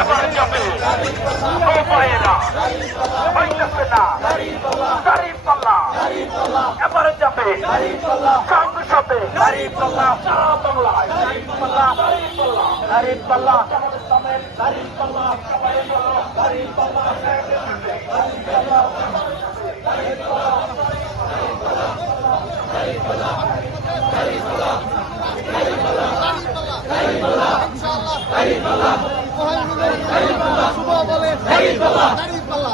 এবারে যাবে ও ভাইয়েরা হইতেছে পাল্লা সারা বাংলায় দাড়ি পাল্লা দাড়ি পাল্লা দাড়ি পাল্লা দাড়ি পাল্লা দাড়ি পাল্লা পাল্লা